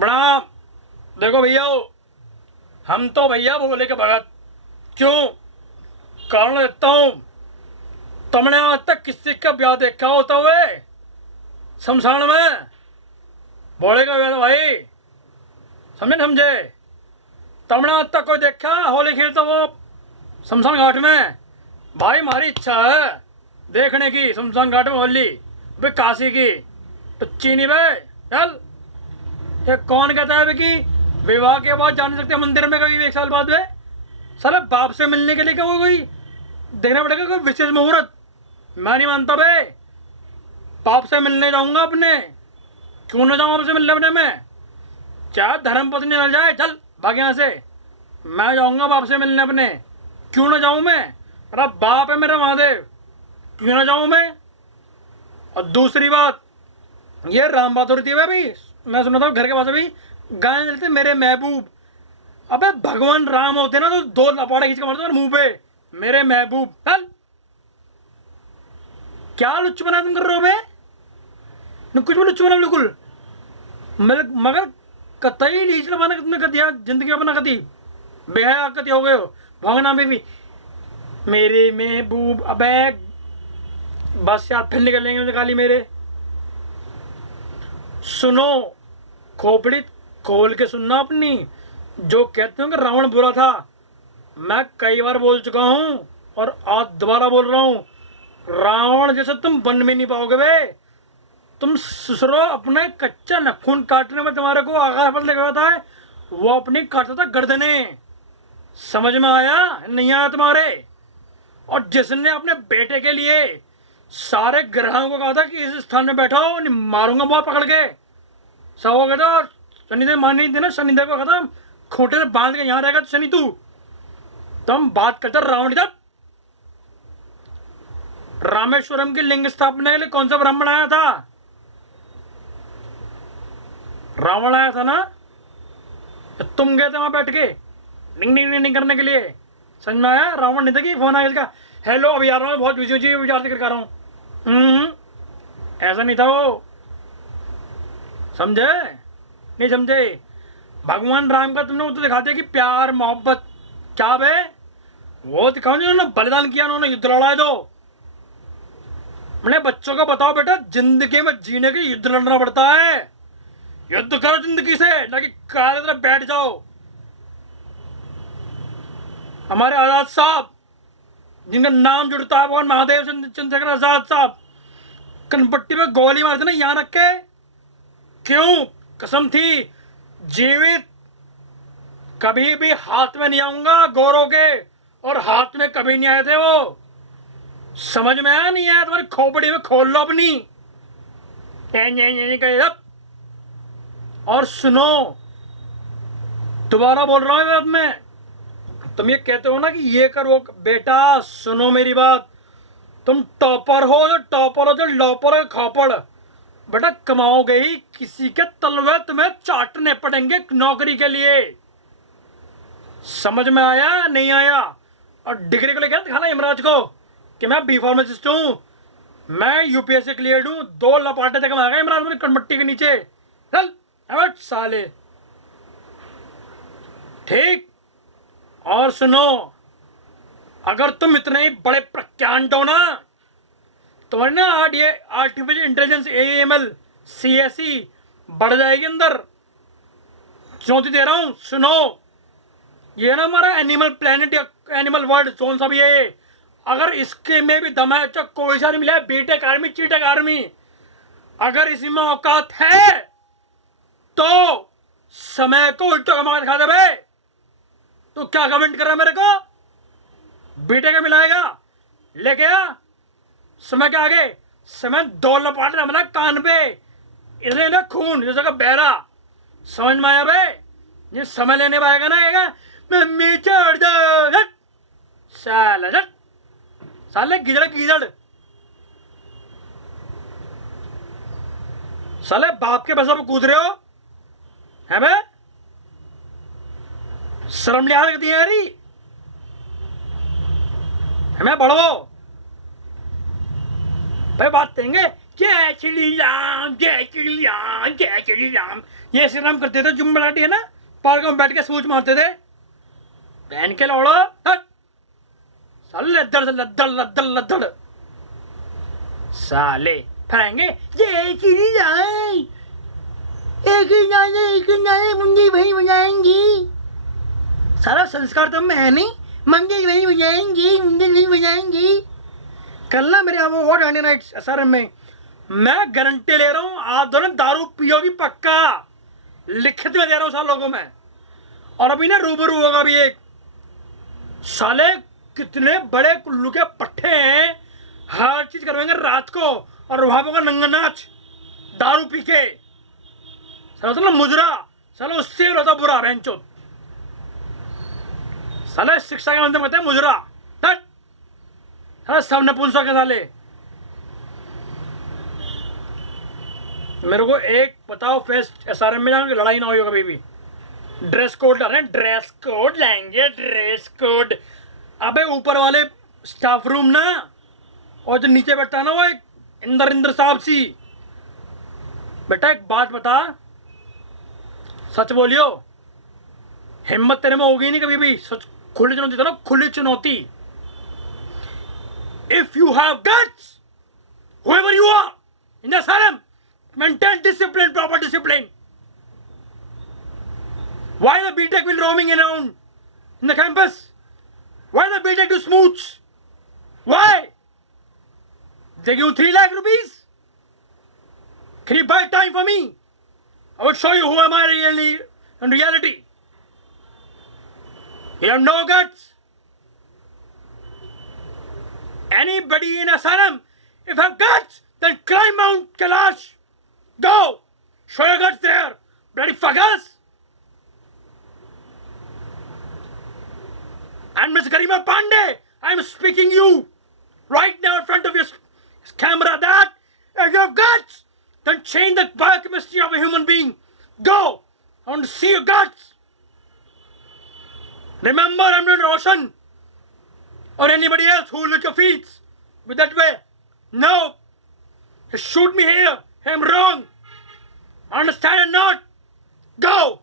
प्रणाम। देखो भैया, हम तो भैया बोले के भगत। क्यों? कारण देता हूँ। तुमने आज तक किसी का ब्याह देखा होता हुए शमशान में? बोले का ब्याह भाई, समझे समझे? तुमने आज तक कोई देखा होली खेलता वो शमशान घाट में? भाई हमारी इच्छा है देखने की शमशान घाट में होली भाई, काशी की। तो चीनी भाई चल। ये कौन कहता है कि विवाह के बाद जा नहीं सकते मंदिर में कभी 1 साल बाद में? साला बाप से मिलने के लिए क्या कोई देखना पड़ेगा कोई विशेष मुहूर्त? मैं नहीं मानता बे। बाप से मिलने जाऊंगा अपने। क्यों ना जाऊँ आपसे मिलने अपने में? चाहे धर्म पत्नी न जाए, चल भाग यहाँ से। मैं जाऊंगा बाप से मिलने अपने। क्यों ना जाऊँ मैं? अरे बाप है मेरा महादेव, क्यों ना जाऊँ मैं? और दूसरी बात, ये राम बात हो रही थी भाई, मैं सुना था घर के पास अभी गाने चलते मेरे महबूब। अबे भगवान राम होते ना तो 2 लपाड़ा खींच के मारते मुंह पे, मेरे महबूब। चल, क्या लुच्च बना तुम कर रहे हो बे? न कुछ भी लुच्च बना बिल्कुल। मगर कतई नीच लबाना तुमने कर दिया जिंदगी अपना। कती बेहया कती हो गए हो भोगना में भी मेरे महबूब। अबे बस यार, फिर निकलेंगे निकाली मेरे। सुनो, खोपड़ी खोल के सुनना अपनी। जो कहते हो कि रावण बुरा था, मैं कई बार बोल चुका हूं और आज दोबारा बोल रहा हूं, रावण जैसे तुम बन में नहीं पाओगे बे। तुम ससुरो अपने कच्चा नखून काटने में तुम्हारे को आगाह पर लगा होता है, वो अपनी काटता था गर्दने। समझ में आया नहीं आया तुम्हारे? और जिसने अपने बेटे के लिए सारे ग्रहों को कहा था कि इस स्थान में बैठो, मारूंगा बहुत पकड़ के। सब हो गया था और शनिदेव मान नहीं देना। शनिदेव को कहा था खूंटे से बांध के यहां रहेगा तो शनि तू। तुम बात करते रावण इधर। रामेश्वरम की लिंग स्थापना के लिए कौन सा ब्राह्मण आया था? रावण आया था ना? तुम गए थे वहां बैठ के डिंग डिंग डिंग करने के लिए। समझ में आया? रावण नहीं था कि फोन आया इसका, हेलो अभी आ रहा हूँ, बहुत बिजी विचार करके आ रहा हूँ। ऐसा नहीं था वो। समझे नहीं समझे? भगवान राम का तुमने वो तो दिखा दिया कि प्यार मोहब्बत क्या बे, वो दिखाओ जिन्होंने बलिदान किया, उन्होंने युद्ध लड़ा है। जो अपने बच्चों को बताओ बेटा, जिंदगी में जीने के युद्ध लड़ना पड़ता है। युद्ध करो जिंदगी से, ना कि काले तरह बैठ जाओ। हमारे आजाद साहब, जिनका नाम जुड़ता है भगवान महादेव चंद्रशेखर आजाद साहब, कनपट्टी पे गोली मारते ना यहाँ रख के। क्यों? कसम थी जीवित कभी भी हाथ में नहीं आऊंगा गौरव के, और हाथ में कभी नहीं आए थे वो। समझ में आया नहीं आया? तुम्हारी खोपड़ी में खोल लो अपनी। और सुनो, दोबारा बोल रहा हूं मैं। तुम ये कहते हो ना कि ये करो, बेटा सुनो मेरी बात। तुम टॉपर हो, जो टॉपर हो, जो लॉपर हो, खापड़। बेटा कमाओगे ही, किसी के तलवे तुम्हें चाटने पड़ेंगे नौकरी के लिए। समझ में आया नहीं आया? और डिग्री को लेकर दिखाना यमराज को कि मैं बी फार्मासिस्ट हूं, मैं यूपीएससी क्लियर हूं। 2 लपाटे तक मांगा यमराज मेरी कनमट्टी के नीचे। चल साले। ठीक। और सुनो, अगर तुम इतने ही बड़े प्रज्ञान हो ना, तुम्हारी ना आर्टिफिशियल इंटेलिजेंस एएमएल सीएसई बढ़ जाएगी अंदर। चुनौती दे रहा हूं, सुनो। ये ना हमारा एनिमल प्लेनेट या एनिमल वर्ल्ड कौन सा भी है ये, अगर इसके में भी दम है, चाहे कोई सा नहीं मिला है, बीटेक आर्मी चीटेक आर्मी, अगर इसी में औकात है तो समय को उल्टा कमा दिखा दे बे। तो क्या कमेंट कर रहा है मेरे को? बीटेक का मिलाएगा लेके आ समय के आगे। समय 2 लपाट रहा कान पे, इसलिए ना खून जैसे का बहरा। समझ में आया बे? ये समय लेने पाएगा ना, कहेगा मम्मी छोड़ दो। साले साले गिजड़ गिजड़, साले बाप के पैसा पे कूद रहे हो है बे? शर्म लिहाज करती है यारी हमें बढ़ो भाई। बात करेंगे जय श्री राम जय श्री राम जय श्री राम, ये श्री राम करते थे, जुम बलाटी है ना, पार्क में बैठ के सूच मारते थे। पहन के लौड़ो हट, साले लद्दड़ से लद्दड़ लद्दड़ लद्दड़ साले फरेंगे। जय श्री राम। एक नारे मुंडी वही बजाएंगी। सारा संस्कार तो मैं है नहीं, मंदिर वही बजाएंगी, मुंडी वही बजाएंगी। कल ना मेरे यहाँ वो वॉट आंटी नाइट SRM में, मैं गारंटी ले रहा हूँ आप दोनों दारू पियोगी पक्का, लिखित में दे रहा हूँ सालों को मैं। और अभी ना रूबरू होगा भी एक, साले कितने बड़े कुल्लू के पट्टे हैं, हर चीज करवाएंगे रात को, और वहां पर नंगा नाच दारू पी के। साला तो ना मुजरा, साला उससे होता बुरा बेंचो, साले शिक्षा के मंदिर में कहते हैं मुजरा। हट साला सब नपुंसक के साले। मेरे को एक बताओ फेस्ट SRM में जाओगे लड़ाई ना हो कभी भी। ड्रेस कोड ला रहे हैं, ड्रेस कोड लाएंगे, ड्रेस कोड। अबे ऊपर वाले स्टाफ रूम ना, और जो नीचे बैठता है ना वो एक इंद्र साहब सी। बेटा एक बात बता, सच बोलियो, हिम्मत तेरे में होगी नहीं कभी भी। सच खुली चुनौती था ना, खुली चुनौती। If you have guts, whoever you are in the SRM, maintain discipline, proper discipline. Why the BTEC will roaming around in the campus? Why the BTEC do smooch? Why? They give you 3 lakh rupees? Can you buy time for me? I will show you who am I really in reality. You have no guts. Anybody in SRM, if you have guts, then climb Mount Kailash. Go! Show your guts there, bloody fuckers! And Miss Garima Pandey, I am speaking you right now in front of your camera that if you have guts, then change the biochemistry of a human being. Go! I want to see your guts. Remember, I'm not Roshan or anybody else who will lick your feet with that way. No! You shoot me here. I'm wrong. Understand or not? Go!